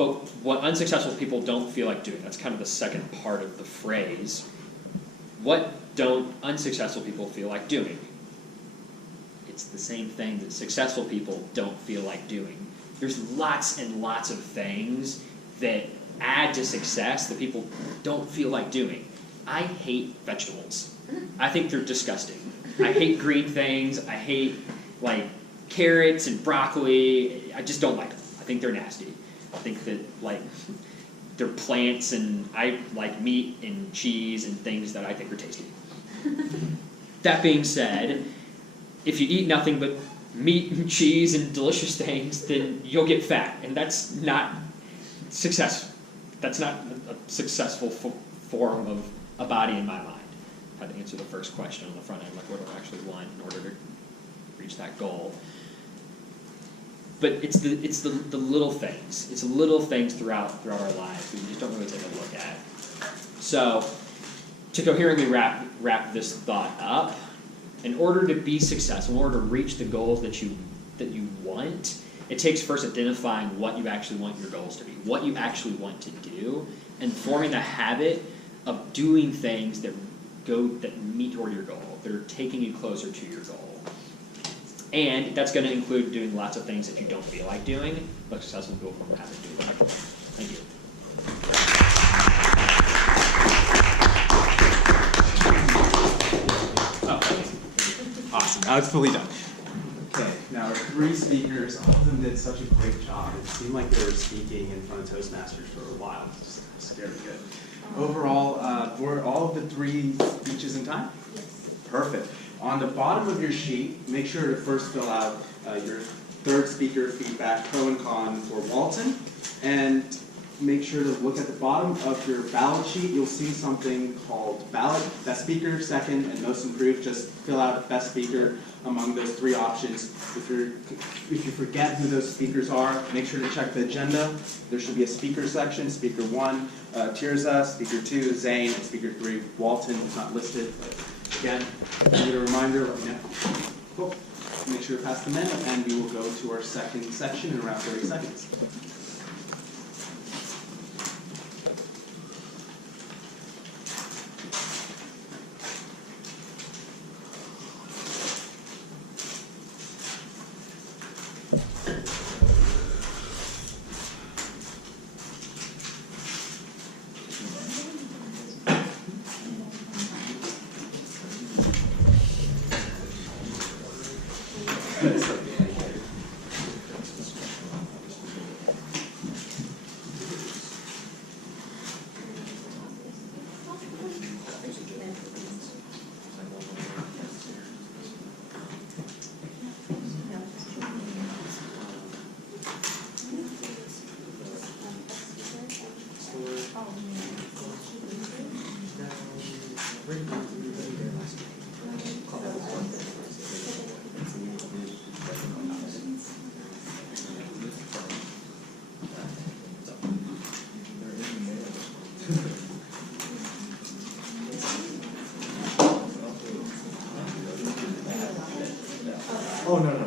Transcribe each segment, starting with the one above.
but what unsuccessful people don't feel like doing, that's kind of the second part of the phrase. What don't unsuccessful people feel like doing? It's the same thing that successful people don't feel like doing. There's lots and lots of things that add to success that people don't feel like doing. I hate vegetables. I think they're disgusting. I hate green things. I hate like carrots and broccoli. I just don't like them. I think they're nasty. I think that like they're plants, and I like meat and cheese and things that I think are tasty. That being said, if you eat nothing but meat and cheese and delicious things, then you'll get fat, and that's not success. That's not a successful form of a body in my mind. I had to answer the first question on the front end, like what do I actually want in order to reach that goal. But it's the little things. It's little things throughout our lives we just don't really take a look at. So to coherently wrap this thought up, in order to be successful, in order to reach the goals that you want, it takes first identifying what you actually want your goals to be, what you actually want to do, and forming the habit of doing things that meet toward your goal. They're taking you closer to your goal. And that's going to include doing lots of things that you don't feel like doing, but successful people form a habit of doing them. Thank you. Oh, awesome. Now it's fully done. Okay, now our three speakers, all of them did such a great job. It seemed like they were speaking in front of Toastmasters for a while. It just scared me good. Overall, were all of the three speeches in time? Yes. Perfect. On the bottom of your sheet, make sure to first fill out your third speaker feedback, pro and con for Walton, and make sure to look at the bottom of your ballot sheet. You'll see something called ballot, best speaker, second, and most improved. Just fill out best speaker among those three options. If you forget who those speakers are, make sure to check the agenda. There should be a speaker section. Speaker 1, Tirza, speaker 2, Zane, and speaker 3, Walton, is not listed. But again, I need a reminder, let me know. Cool. Make sure to pass them in, and we will go to our second section in around 30 seconds. Oh, no, no.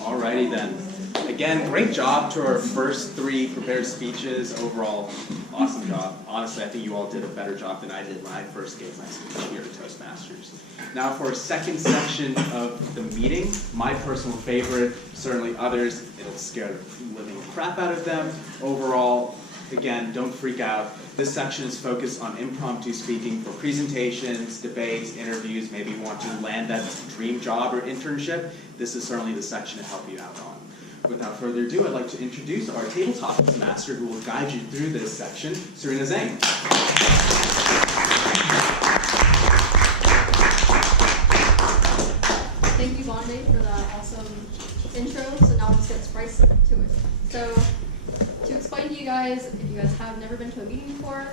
Alrighty then. Again, great job to our first three prepared speeches. Overall, awesome job. Honestly, I think you all did a better job than I did when I first gave my speech here at Toastmasters. Now for our second section of the meeting, my personal favorite, certainly others, it'll scare the living crap out of them. Overall, again, don't freak out. This section is focused on impromptu speaking for presentations, debates, interviews. Maybe you want to land that dream job or internship. This is certainly the section to help you out on. Without further ado, I'd like to introduce our tabletop master who will guide you through this section, Sarena Tseng. Thank you, Bhanodai, for that awesome intro. So now let's get right to it. So to explain to you guys, if you guys have never been to a meeting before,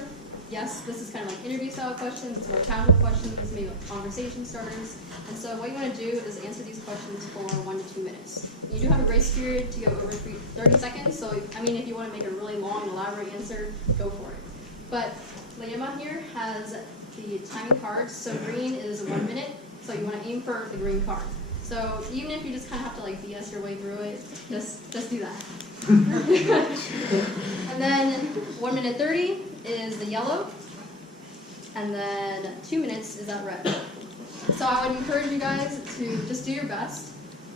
yes, this is kind of like interview style questions, it's more casual questions, maybe like conversation starters. And so what you want to do is answer these questions for 1 to 2 minutes. You do have a grace period to go over 30 seconds, so I mean, if you want to make a really long, elaborate answer, go for it. But Layema here has the timing cards, so green is 1 minute, so you want to aim for the green card. So even if you just kind of have to like BS your way through it, just do that. And then 1 minute 30 is the yellow, and then 2 minutes is that red. So I would encourage you guys to just do your best,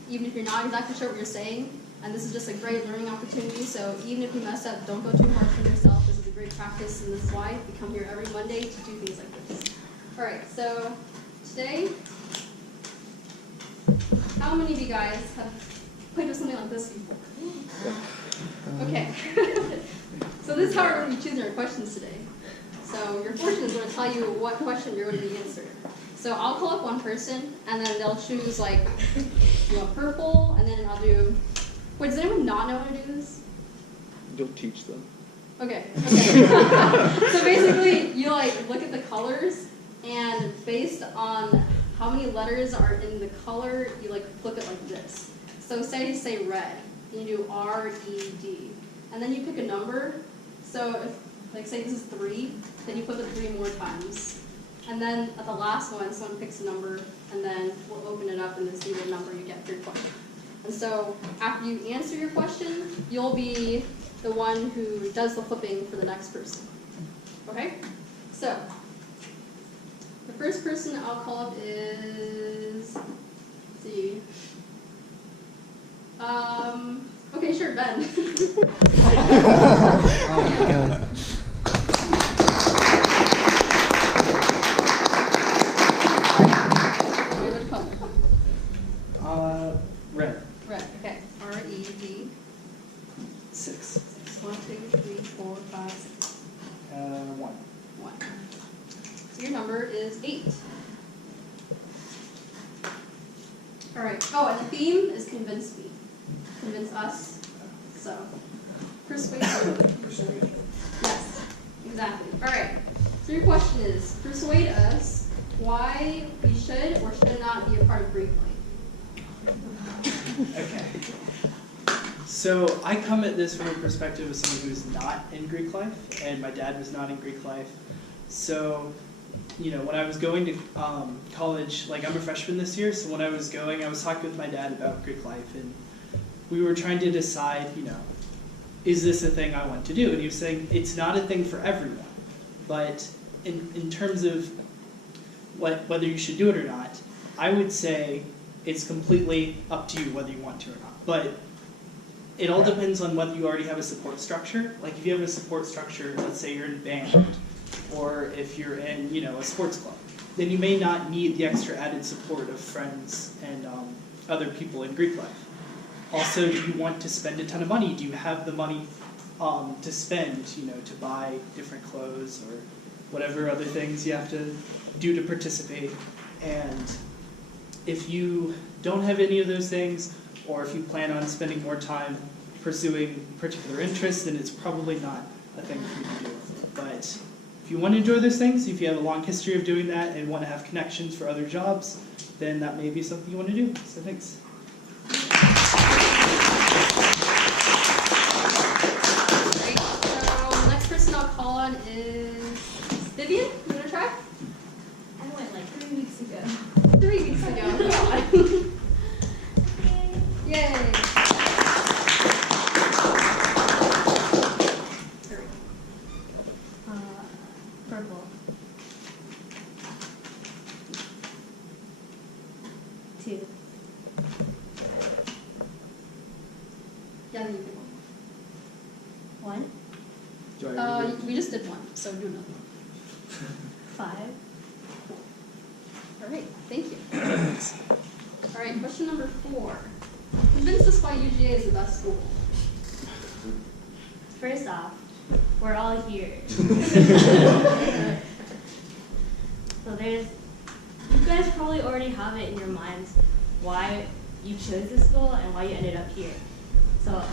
even if you're not exactly sure what you're saying. And this is just a great learning opportunity, so even if you mess up, don't go too hard on yourself. This is a great practice, and this is why we come here every Monday to do things like this. All right, so today, how many of you guys have played with something like this before? Okay. So this is how we're going to be choosing our questions today. So your fortune is going to tell you what question you're going to be answering. So I'll call up one person, and then they'll choose like, you know, purple, and then I'll do. Wait, does anyone not know how to do this? You'll teach them. Okay. So basically, you like look at the colors, and based on how many letters are in the color, you like flip it like this. So say red, and you do R-E-D, and then you pick a number. So if, like, say this is 3, then you flip it 3 more times. And then at the last one, someone picks a number, and then we'll open it up and then see what number you get for your question. And so after you answer your question, you'll be the one who does the flipping for the next person. Okay? So the first person I'll call up is, let's see. Okay, sure, Ben. Oh my God. Red. Red, okay. R-E-D. 6. 1, 2, 3, 4, 5, 6. 1. 1. So your number is 8. All right. Oh, and the theme is convince me. Convince us. So, persuade. Yes, exactly. All right. So your question is, persuade us why we should or should not be a part of Greek life. Okay. So I come at this from a perspective of someone who's not in Greek life, and my dad was not in Greek life. So, you know, when I was going to college, like I'm a freshman this year, so when I was going, I was talking with my dad about Greek life, and we were trying to decide, you know, is this a thing I want to do? And he was saying, it's not a thing for everyone, but in terms of whether you should do it or not, I would say it's completely up to you whether you want to or not. But it all depends on whether you already have a support structure. Like if you have a support structure, let's say you're in band, or if you're in, you know, a sports club, then you may not need the extra added support of friends and other people in Greek life. Also, do you want to spend a ton of money? Do you have the money to spend, you know, to buy different clothes or whatever other things you have to do to participate? And if you don't have any of those things, or if you plan on spending more time pursuing particular interests, then it's probably not a thing for you to do. But if you want to enjoy those things, if you have a long history of doing that and want to have connections for other jobs, then that may be something you want to do. So thanks. Great. So the next person I'll call on is Vivyen. You want to try? I went like 3 weeks ago. 3 weeks ago. Yay. Purple. 2. Yeah, then you pick 1. Do I one. read it? We just did one, so do another one. 5. All right, thank you. All right, question number 4. Convince us why UGA is the best school. First off, we're all here. So you guys probably already have it in your minds why you chose this school and why you ended up here. So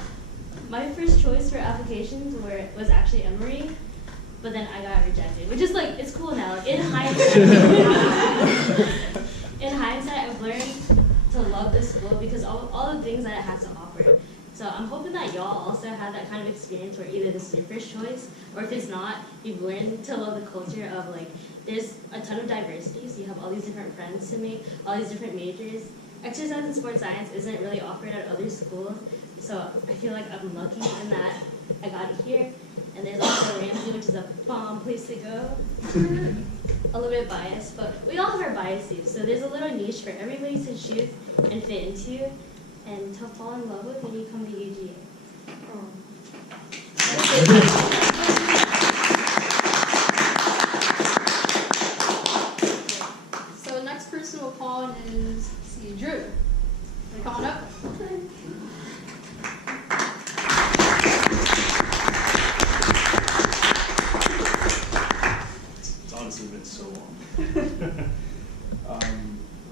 my first choice for applications was actually Emory, but then I got rejected, which is like, it's cool now. Like, in hindsight, I've learned to love this school because all the things that it has to offer. So I'm hoping that y'all also have that kind of experience where either this is your first choice, or if it's not, you've learned to love the culture of like, there's a ton of diversity, so you have all these different friends to make, all these different majors. Exercise and sports science isn't really offered at other schools, so I feel like I'm lucky in that I got it here. And there's also Ramsey, which is a bomb place to go. A little bit biased, but we all have our biases, so there's a little niche for everybody to choose and fit into, and to fall in love with when you come to UGA. So next person we'll call on is, see, Drew. Are you calling up? It's honestly been so long.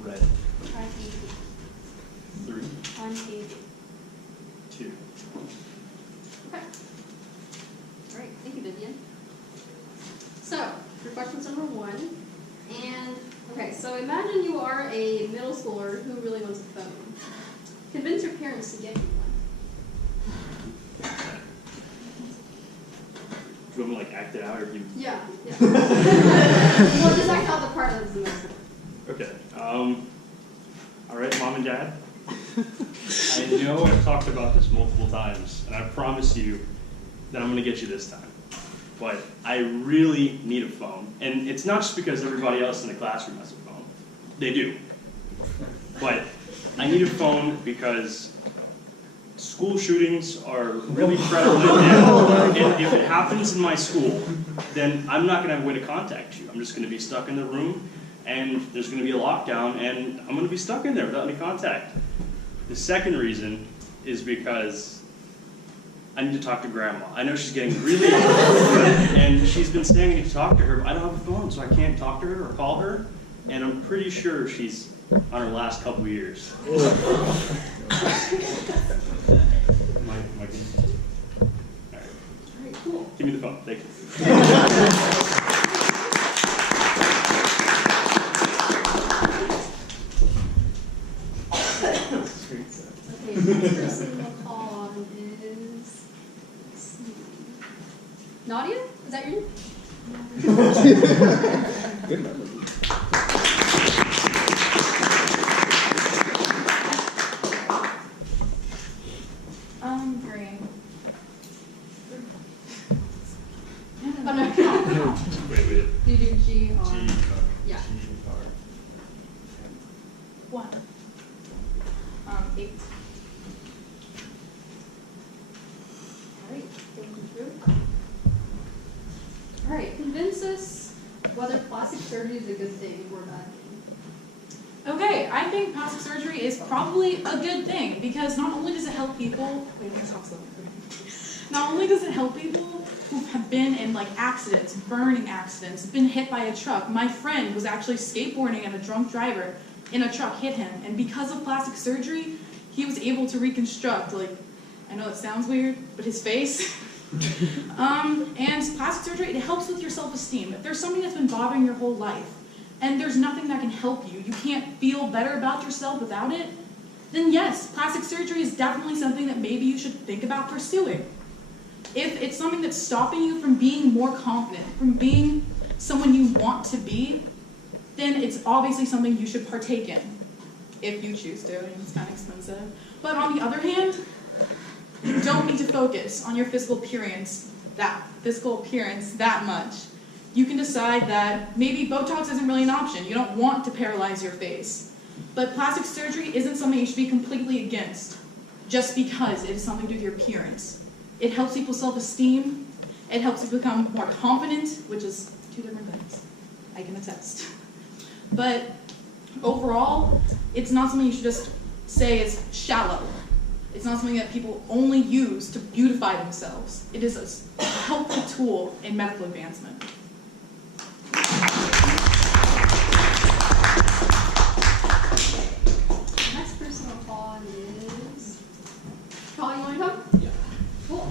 Red. 3, 2. Okay. All right, thank you, Vivyen. So, for questions number 1, and okay, so imagine you are a middle schooler who really wants a phone. Convince your parents to get you one. Do you want me to like act it out, or do you? Yeah. Well, just act out the part of the middle schooler. Okay. All right, Mom and Dad. I know I've talked about this multiple times, and I promise you that I'm going to get you this time. But I really need a phone. And it's not just because everybody else in the classroom has a phone. They do. But I need a phone because school shootings are really prevalent now. And if it happens in my school, then I'm not going to have a way to contact you. I'm just going to be stuck in the room, and there's going to be a lockdown, and I'm going to be stuck in there without any contact. The second reason is because I need to talk to Grandma. I know she's getting really old, and she's been saying I need to talk to her, but I don't have a phone, so I can't talk to her or call her, and I'm pretty sure she's on her last couple of years. Am I good? All right, cool. Give me the phone, thank you. Okay, the next person we'll call on is, let's see, Nadia? Is that your name? Good memory. Green. Oh, no. Wait. Do you do G on? G, Yeah. G, R. 1. 8. Alright, thank you, Drew. Alright, convince us whether plastic surgery is a good thing or a bad thing. Okay, I think plastic surgery is probably a good thing because not only does it help people, not only does it help people who have been in like accidents, burning accidents, been hit by a truck. My friend was actually skateboarding and a drunk driver in a truck hit him, and because of plastic surgery, he was able to reconstruct, like, I know it sounds weird, but his face. And plastic surgery, it helps with your self-esteem. If there's something that's been bothering your whole life, and there's nothing that can help you, you can't feel better about yourself without it, then yes, plastic surgery is definitely something that maybe you should think about pursuing. If it's something that's stopping you from being more confident, from being someone you want to be, then it's obviously something you should partake in, if you choose to. I mean, it's kind of expensive. But on the other hand, you don't need to focus on your physical appearance that much. You can decide that maybe Botox isn't really an option. You don't want to paralyze your face. But plastic surgery isn't something you should be completely against just because it is something to do with your appearance. It helps people's self-esteem. It helps you become more confident, which is 2 different things. I can attest. But overall, it's not something you should just say is shallow. It's not something that people only use to beautify themselves. It is a helpful tool in medical advancement. Next person I'll call on is, Paul, you want to come? Yeah. Cool.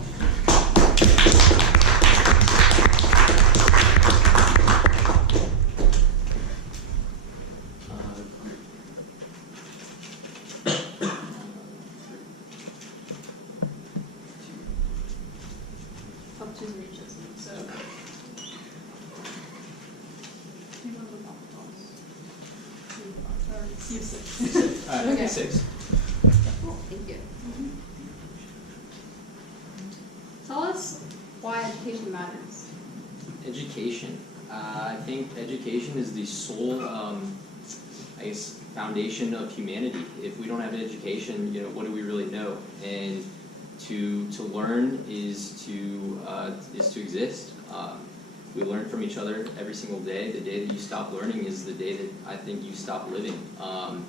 just reaches me. So. You 6. Okay. 6. Cool, thank you. Tell us why education matters. Education. I think education is the sole, foundation of humanity. If we don't have an education, what do we really know? And to learn is to exist. We learn from each other every single day. The day that you stop learning is the day that I think you stop living. On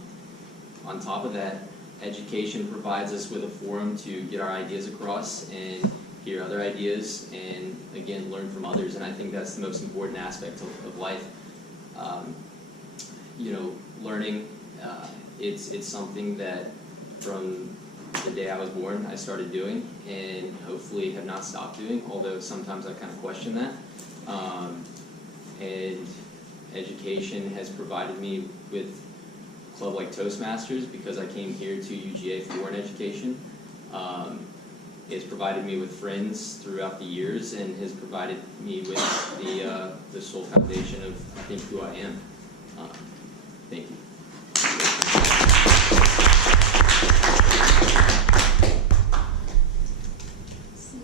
top of that, education provides us with a forum to get our ideas across and hear other ideas and, again, learn from others. And I think that's the most important aspect of life. Learning, it's something that from the day I was born I started doing and hopefully have not stopped doing, although sometimes I kind of question that. And education has provided me with a club like Toastmasters because I came here to UGA for an education. It's provided me with friends throughout the years and has provided me with the sole foundation of, I think, who I am. Thank you. Let's see,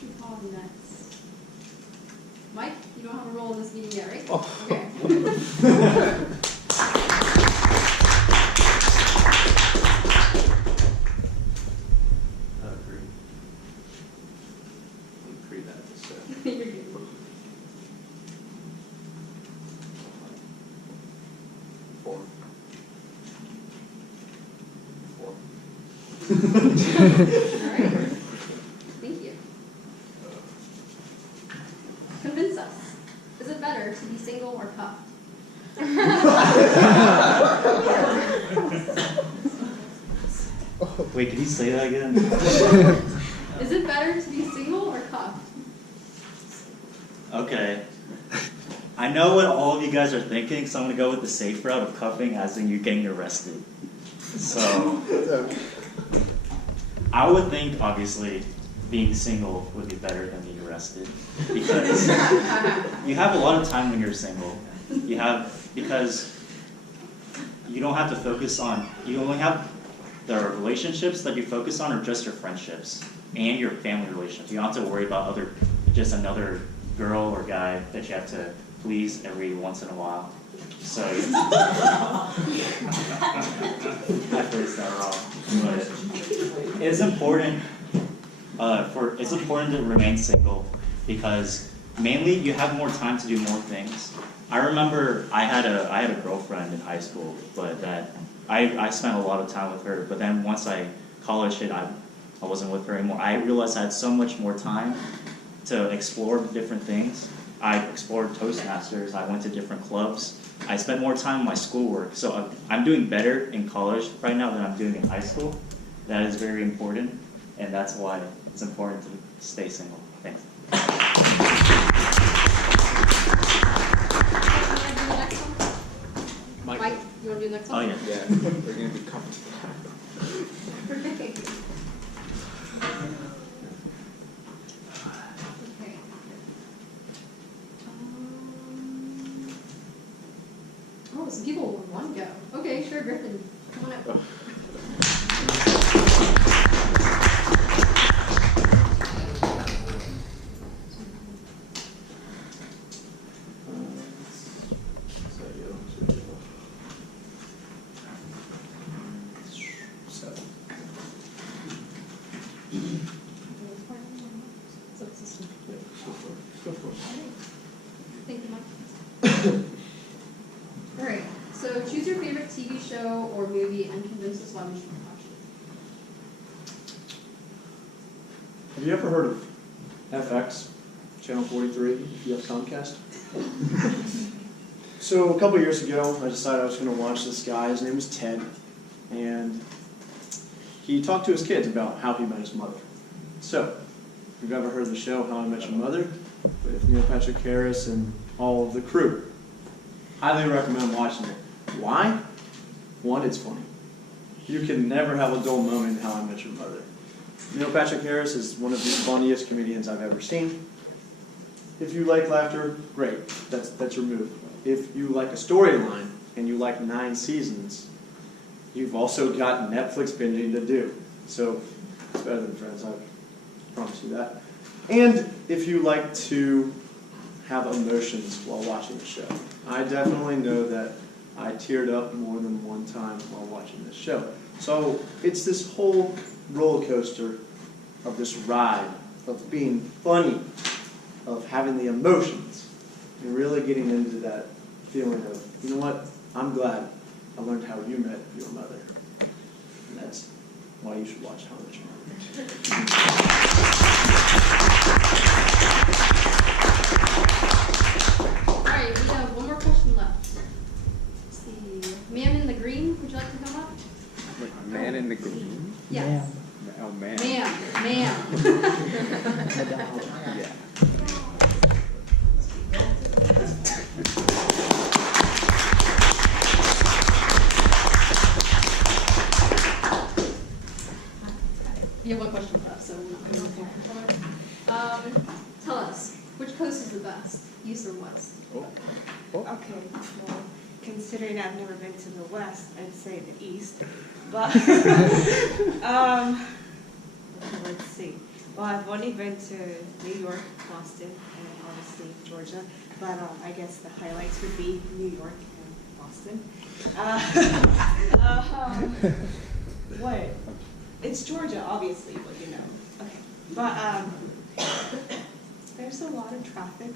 who called next? Mike, you don't have a role in this meeting yet, right? Oh. Okay. You're good. Alright. Thank you. Convince us. Is it better to be single or cuffed? Wait, could you say that again? Is it better to be single or cuffed? Okay. I know what all of you guys are thinking, so I'm going to go with the safe route of cuffing, as in you're getting arrested. So, I would think, obviously, being single would be better than being arrested. Because you have a lot of time when you're single. Because you don't have to focus on, you only have the relationships that you focus on are just your friendships and your family relationships. You don't have to worry about just another girl or guy that you have to please every once in a while. So I phrased that wrong, but it's important to remain single because mainly you have more time to do more things. I remember I had a girlfriend in high school, but I spent a lot of time with her. But then once college hit, I wasn't with her anymore. I realized I had so much more time to explore different things. I explored Toastmasters. I went to different clubs. I spent more time on my schoolwork. So I'm doing better in college right now than I'm doing in high school. That is very important, and that's why it's important to stay single. Thanks. Mike, you want to do the next one? Oh, yeah. Yeah, we're going to be comfortable. Okay. Oh, some people with one go. Okay, sure, Griffin. Come on up. Thank you, Mike. Alright, so choose your favorite TV show or movie and convince us why we should watch it. Have you ever heard of FX, Channel 43, if you have Comcast? So a couple years ago, I decided I was going to watch this guy. His name was Ted, and he talked to his kids about how he met his mother. So, if you've ever heard the show How I Met Your Mother, with Neil Patrick Harris and all of the crew, highly recommend watching it. Why? One, it's funny. You can never have a dull moment in How I Met Your Mother. Neil Patrick Harris is one of the funniest comedians I've ever seen. If you like laughter, great. That's your move. If you like a storyline and you like 9 seasons, you've also got Netflix binging to do. So it's better than Friends, I promise you that. And if you like to have emotions while watching the show. I definitely know that I teared up more than one time while watching this show. So it's this whole roller coaster of this ride, of being funny, of having the emotions, and really getting into that feeling of, you know what, I'm glad I learned how you met your mother. And that's why you should watch How I Met Your Mother. Alright, we have one more question left. Let's see. Man in the green, would you like to come up? Wait, man in the green? Yes. Oh, man. Ma'am. Yeah. You have one question left, so we're not going to tell us, which coast is the best, east or west? Okay, well, considering I've never been to the west, I'd say the east. But, let's see. Well, I've only been to New York, Boston, and obviously Georgia. But I guess the highlights would be New York and Boston. What? It's Georgia, obviously, but you know. Okay. But there's a lot of traffic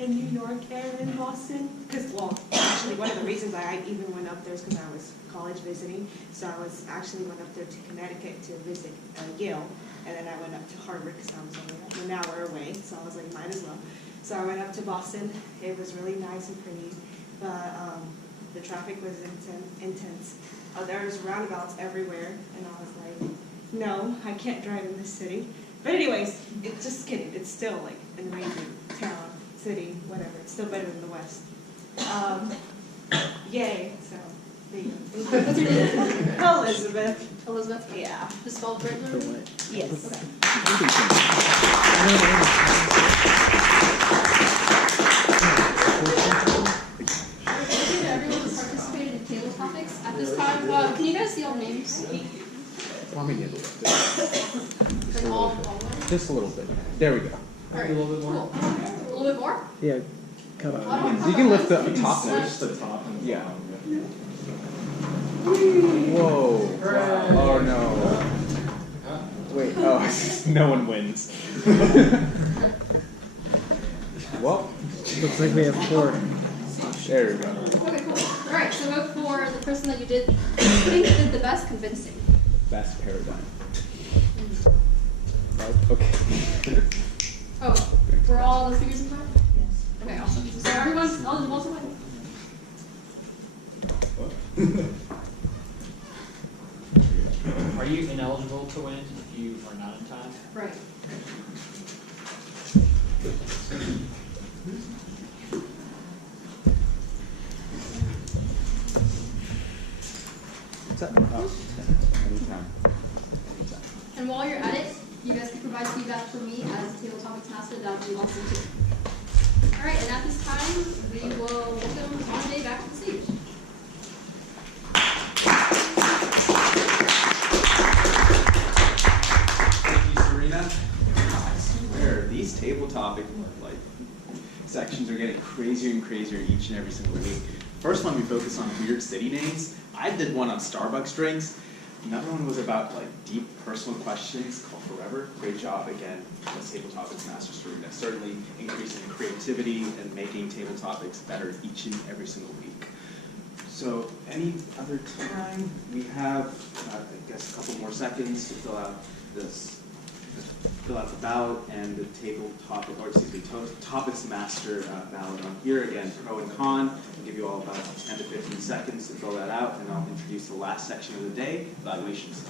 in New York and in Boston. Because, well, actually, one of the reasons I even went up there is because I was college visiting. So I was actually went up there to Connecticut to visit Yale. And then I went up to Harvard because I was only like an hour away. So I was like, might as well. So I went up to Boston. It was really nice and pretty. But the traffic was intense. There was roundabouts everywhere, and I was like, no, I can't drive in this city. But anyways, it's just kidding. It's still like an amazing town, city, whatever. It's still better than the West. Yay. So, there you go. What's your name? Elizabeth. Elizabeth? Yeah. Just spelled regularly? Yes. Okay. Thank you to everyone who participated in table topics. At this time, can you guys see all the names? Like all Just a little bit. There we go. Alright, cool. A little bit more? Yeah, cut Well, off. You can lift the top there. Just the top and the Yeah. bottom. Whoa. Wow. Oh no. Wait, oh, no one wins. Well, looks like we have 4. There we go. Okay, cool. Alright, so vote for the person that you think did the best convincing. Best paradigm. Okay. Oh, were all the speakers in time? Yes. Okay, awesome. So everyone's eligible to win. Are you ineligible to win if you are not in time? Right. What's that? Oh, anytime. And while you're at it, you guys can provide feedback for me as Table Topics Master. That would be awesome too. Alright, and at this time, we will welcome Bhanodai back to the stage. Thank you, Sarena. I swear, these table topic sections are getting crazier and crazier each and every single week. First one we focused on weird city names. I did one on Starbucks drinks. Another one was about deep personal questions called Forever. Great job again, as Table Topics Master Sarena. Certainly increasing creativity and making table topics better each and every single week. So any other time, we have, I guess, a couple more seconds to fill out the ballot and the table topic, or excuse me, Topics Master ballot on here. Again, pro and con. I'll give you all about 10 to 15 seconds to fill that out, and I'll introduce the last section of the day, evaluations.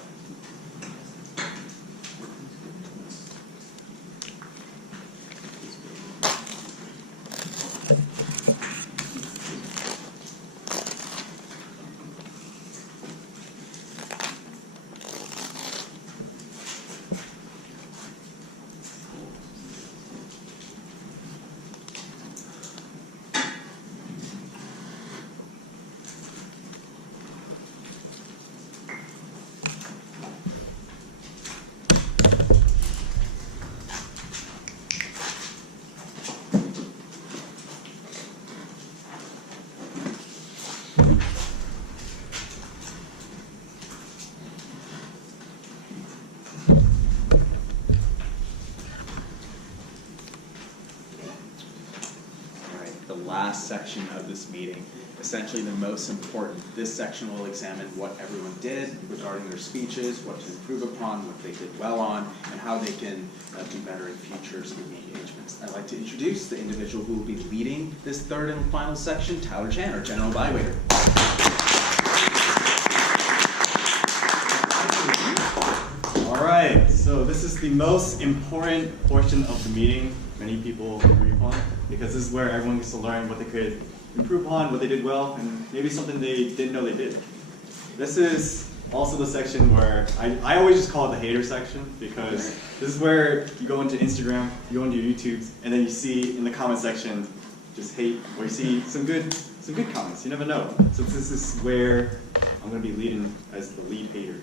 last section of this meeting, essentially the most important. This section will examine what everyone did regarding their speeches, what to improve upon, what they did well on, and how they can do better in future speaking engagements. I'd like to introduce the individual who will be leading this third and final section, Tyler Chan, our General Evaluator. All right, so this is the most important portion of the meeting many people agree upon, because this is where everyone gets to learn what they could improve upon, what they did well, and maybe something they didn't know they did. This is also the section where I always just call it the hater section, because this is where you go into Instagram, you go into your YouTubes, and then you see in the comment section just hate, or you see some good comments. You never know. So this is where I'm going to be leading as the lead hater.